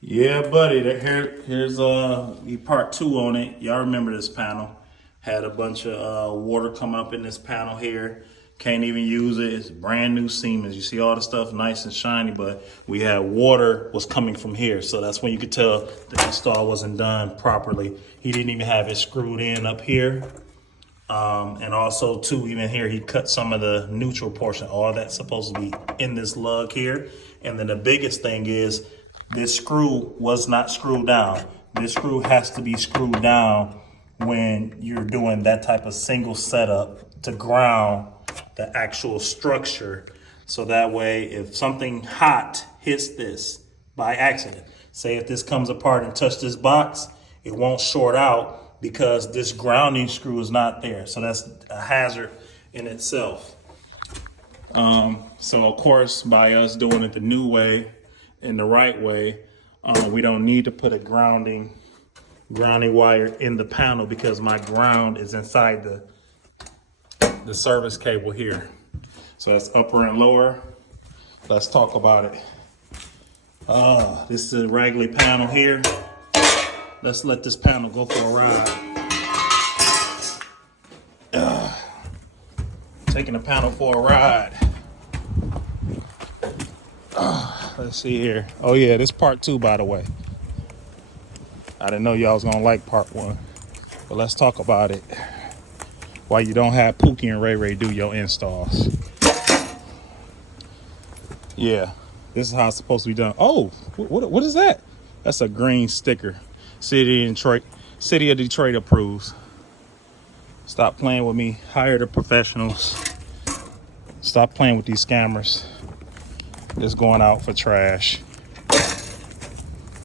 Yeah, buddy. Here's part two on it. Y'all remember this panel? Had a bunch of water come up in this panel here. Can't even use it. It's brand new Siemens. You see all the stuff nice and shiny, but we had water was coming from here. So that's when you could tell the install wasn't done properly. He didn't even have it screwed in up here. And also too, even here, he cut some of the neutral portion. All that's supposed to be in this lug here. And then the biggest thing is this screw was not screwed down. This screw has to be screwed down when you're doing that type of single setup to ground the actual structure. So that way, if something hot hits this by accident, say if this comes apart and touch this box, it won't short out because this grounding screw is not there. So that's a hazard in itself. So of course, by us doing it the new way, in the right way, we don't need to put a grounding wire in the panel because my ground is inside the service cable here. So that's upper and lower. Let's talk about it. This is a Ragley panel here. Let's let this panel go for a ride. Taking the panel for a ride. Let's see here. Oh yeah, this part two, by the way. I didn't know y'all was gonna like part one, but let's talk about it. Why you don't have Pookie and Ray Ray do your installs. Yeah, this is how it's supposed to be done. Oh, what is that? That's a green sticker. City of Detroit approves. Stop playing with me. Hire the professionals. Stop playing with these scammers. It's going out for trash.